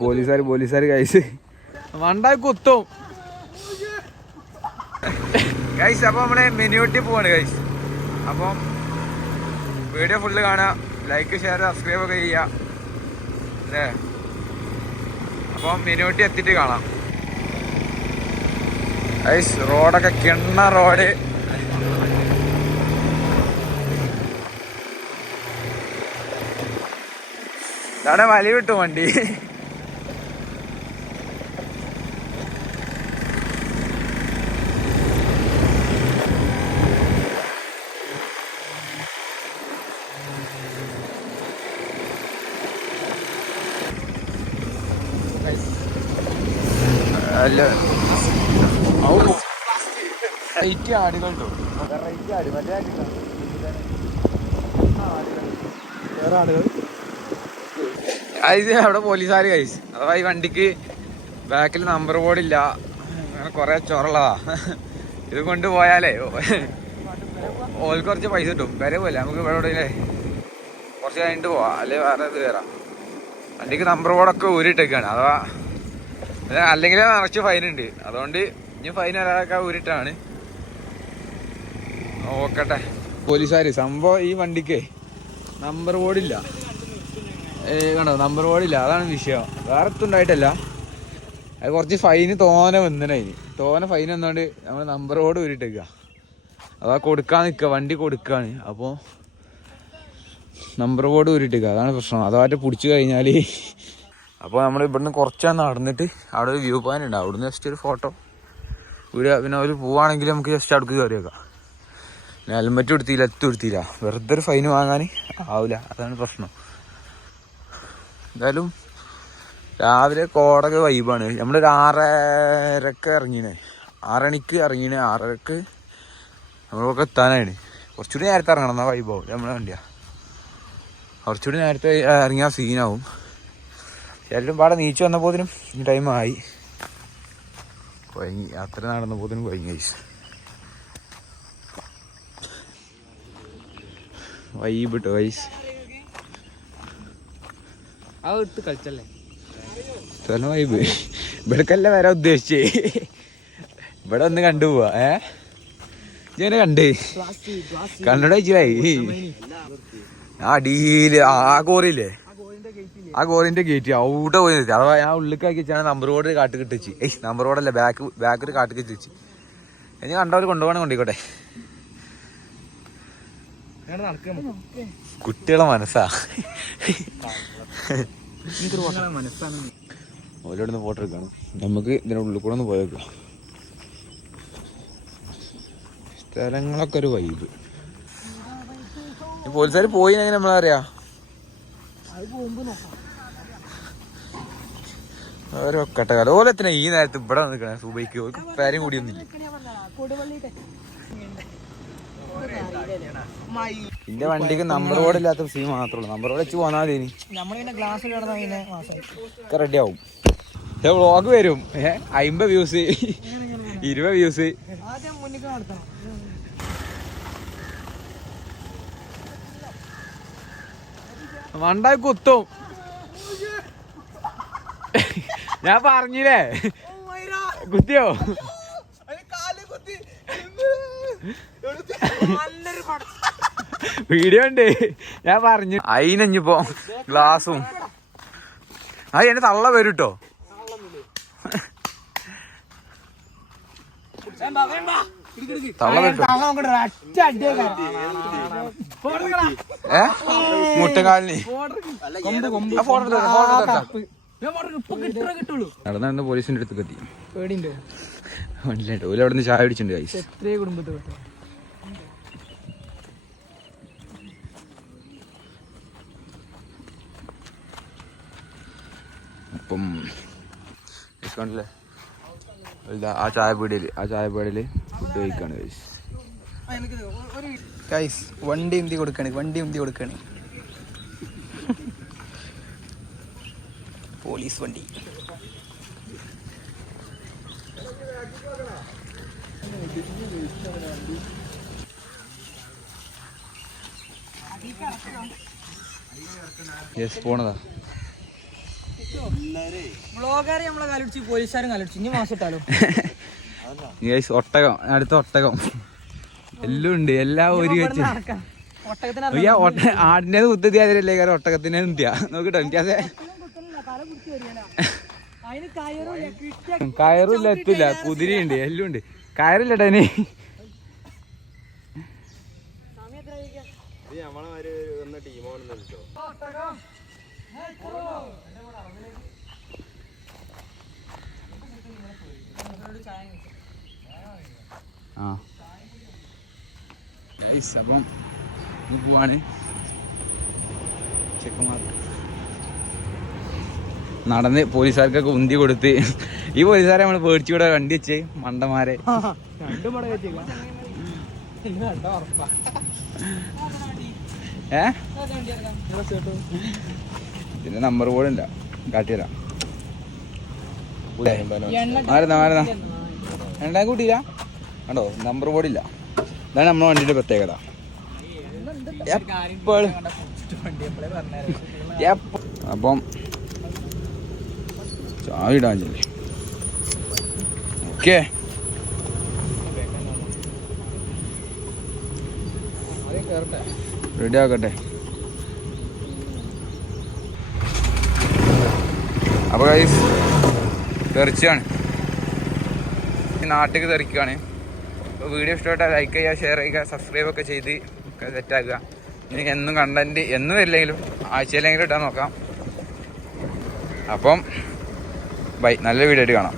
പോലീസുകാർ കൈസ് മണ്ടായി കുത്തും ഗൈസ്. അപ്പോൾ നമ്മള് മിനിയൂട്ടി പോവാണ് ഗൈസ്. അപ്പം വീഡിയോ ഫുള്ള് കാണാം, ലൈക്ക് ഷെയർ സബ്സ്ക്രൈബ് ഒക്കെ ചെയ്യാം അല്ലേ. അപ്പം മിനിയൂട്ടി എത്തിയിട്ട് കാണാം ഗൈസ്. റോഡൊക്കെ കിണ്ണ റോഡ്. ഇതാണ് വലി വിട്ടു വണ്ടി. അല്ല റേറ്റ് ആടുകൾ കേട്ടോ. റേറ്റ് ആട് മറ്റേ വേറെ ആടുകൾ. അത് അവിടെ പോലീസുകാർ കൈസ്. അഥവാ ഈ വണ്ടിക്ക് ബാക്കിൽ നമ്പർ ബോർഡില്ല, അങ്ങനെ കുറെ ചൊറളതാ. ഇത് കൊണ്ടുപോയാലേ ഓൾക്ക് കുറച്ച് പൈസ കിട്ടും. വരെ പോലെ നമുക്ക് ഇവിടെ എവിടെയല്ലേ കുറച്ച് കഴിഞ്ഞിട്ട് പോവാം, അല്ലെ വേറെ ഇത് കയറാം. വണ്ടിക്ക് നമ്പർ ബോർഡൊക്കെ ഊരിട്ടേക്കാണ്. അഥവാ അല്ലെങ്കിൽ നിറച്ച് ഫൈനുണ്ട്. അതുകൊണ്ട് ഇനി ഫൈൻ വരാതൊക്കെ ഊരിട്ടാണ്. നോക്കട്ടെ പോലീസുകാർ. സംഭവം ഈ വണ്ടിക്ക് നമ്പർ ബോർഡില്ല കണ്ടോ, നമ്പർ ബോർഡില്ല. അതാണ് വിഷയം, വേറെ എത്തുണ്ടായിട്ടല്ല. അത് കുറച്ച് ഫൈന് തോനെ വന്നതിന് തോനെ ഫൈൻ വന്നുകൊണ്ട് നമ്മൾ നമ്പർ ബോർഡ് ഊരിട്ടേക്കുക. അതാ കൊടുക്കാൻ നിൽക്കുക, വണ്ടി കൊടുക്കുകയാണ്. അപ്പോൾ നമ്പർ ബോർഡ് ഊരിട്ടേക്കുക, അതാണ് പ്രശ്നം. അതായിട്ട് പിടിച്ചു കഴിഞ്ഞാൽ. അപ്പോൾ നമ്മൾ ഇവിടുന്ന് കുറച്ചാണ് നടന്നിട്ട് അവിടെ ഒരു വ്യൂ പോയിന്റ് ഉണ്ട്, അവിടുന്ന് ജസ്റ്റ് ഒരു ഫോട്ടോ വീഡിയോ. പിന്നെ അവർ പോവുകയാണെങ്കിൽ നമുക്ക് ജസ്റ്റ് അടുക്ക് കയറി വെക്കാം. പിന്നെ ഹെൽമെറ്റ് കൊടുത്തില്ല, എടുത്തില്ല, വെറുതെ ഒരു ഫൈൻ വാങ്ങാൻ ആവില്ല, അതാണ് പ്രശ്നം. എന്തായാലും രാവിലെ കോടൊക്കെ വൈബാണ്. നമ്മളൊരു 6:30 ഇറങ്ങിയേ, 6 മണിക്ക് ഇറങ്ങിയേ. 6:30 നമ്മളൊക്കെ എത്താനാണ്. കുറച്ചുകൂടി നേരത്തെ ഇറങ്ങണം, എന്നാൽ വൈബാവും. നമ്മളെ വണ്ടിയാ കുറച്ചുകൂടി നേരത്തെ ഇറങ്ങിയാൽ സീനാവും. എല്ലാവരും പാടെ നീച്ചു വന്നപ്പോതിനും ഈ ടൈമായി. കുഴങ്ങി, യാത്ര നടന്നപ്പോതിനും കുഴങ്ങി. വൈബ് ഇട്ടോ വൈസ്. കളിച്ചല്ലേ സ്ഥലം വൈബ്. ഇവിടേക്കല്ല വരാൻ ഉദ്ദേശിച്ചേ, ഇവിടെ ഒന്ന് കണ്ടുപോവാ. ഇങ്ങനെ കണ്ടേ കണ്ണട വെച്ചില്ലായി. ആ ഡീല് ആ കോറിയില്ലേ, ആ കോറിന്റെ ഗേറ്റ് അവിടെ പോയി നിർത്തി. അഥവാ ഞാൻ ഉള്ളിക്കാക്കി വെച്ചാണ് നമ്പർ ബോർഡ് കാട്ട് കിട്ടിച്ച്. നമ്പർ ബോർഡല്ല, ബാക്കൊരു കാട്ട് വെച്ച്. ഇനി കണ്ടവർ കൊണ്ടുപോകണം, കൊണ്ടിക്കോട്ടെ. കുട്ടികളെ മനസ്സാ. ഓരോടൊന്ന് ഫോട്ടോ എടുക്കണം. നമുക്ക് ഇതിന്റെ ഉള്ളിൽ കൂടെ ഒന്ന് പോയേക്കാം. സ്ഥലങ്ങളൊക്കെ ഒരു വൈബ്. പോലീസുകാർ പോയി എങ്ങനെ നമ്മളറിയാ. ഓരോ കട്ടകാലം ഓലത്തിന് ഈ നേരത്ത് ഇവിടെ നിൽക്കണേ. സുബൈക്ക് പേരും കൂടിയൊന്നുമില്ല. എന്റെ വണ്ടിക്ക് നമ്പർ ബോർഡ് ഇല്ലാത്ത സീൻ മാത്രമേ ഉള്ളൂ. നമ്പർ ബോർഡ് വെച്ച് പോന്നാൽ മതി. ഒക്കെ റെഡി ആവും. വ്ളോഗ് വരും. 50 വ്യൂസ്, 20 വ്യൂസ്. മണ്ടായി കുത്തും. ഞാൻ പറഞ്ഞില്ലേ, കുത്തിയോ? വീഡിയോ ഉണ്ട്, ഞാൻ പറഞ്ഞു. അതിനഞ്ഞിപ്പോ ഗ്ലാസും അത് എന്നെ തള്ള വരും കേട്ടോ. തള്ള മുട്ടക്കാലിന് നടന്ന പോലീസിന്റെ അടുത്ത് എത്തി. മനസ്സിലായിട്ട് ഓല അവിടെ നിന്ന് ചായ പിടിച്ചിട്ടുണ്ട് ഗൈസ്. അപ്പം കണ്ടില്ലേ ആ ചായപ്പീടിയിൽ ഫുഡ് കഴിക്കാണ് ഗൈസ്. ഗൈസ് വണ്ടി ഉന്തി കൊടുക്കാണ്. പോലീസ് വണ്ടി. യെസ് പോണതാ. വ്ളോഗാരെ നമ്മളെ കാലടിച്ച് പോലീസുകാരും കാലടിച്ചു ഇനി മാസം ഇട്ടാലോ ഒട്ടകം അടുത്ത ഒട്ടകം എല്ലാം ഉണ്ട് എല്ലാം ഒരു വെച്ച് ആടിന്റെ കുത്തിയാതിരല്ലേ കാരണം ഒട്ടകത്തിനെ നിത്യ നോക്കിട്ടോ എനിക്കതെ കയറില്ല എത്തില്ല കുതിരയുണ്ട് എല്ലാം ഉണ്ട് കയറില്ലട്ടോ ഇനി ആ അപ്പം പോവാണ് ചെക്കന്മാർ നടന്ന് പോലീസുകാർക്കൊക്കെ ഉന്തി കൊടുത്ത് ഈ പോലീസുകാരെ നമ്മൾ പേടിച്ചു കൂടെ വണ്ടി വെച്ച് മണ്ടന്മാരെ ഇതിന്റെ നമ്പർ ബോർഡ് ഇല്ല കാട്ടിത്തരാം മാറുന്ന രണ്ടാം കൂട്ടിയില്ല കണ്ടോ നമ്പർ ബോർഡ് ഇല്ല ഇതാണ് നമ്മളെ വണ്ടിയുടെ പ്രത്യേകത അപ്പം ചാവി ഇടാൻ ചെല്ലേ ഓക്കെ റെഡി ആക്കട്ടെ അപ്പോൾ ഗൈസ് തെറിച്ചാണ് നാട്ടിലേക്ക് തെറിക്കുകയാണ്. അപ്പോൾ വീഡിയോ ഇഷ്ടപ്പെട്ടാൽ ലൈക്ക് ചെയ്യുക, ഷെയർ ചെയ്യുക, സബ്സ്ക്രൈബ് ഒക്കെ ചെയ്ത് ഒക്കെ സെറ്റാക്കുക. ഇനി എന്നും കണ്ടൻറ്റ് എന്നും വരില്ലെങ്കിലും ആഴ്ചയിലെങ്കിലും ഇട്ടാൽ നോക്കാം. അപ്പം ബൈ, നല്ല വീഡിയോ ആയിട്ട് കാണാം.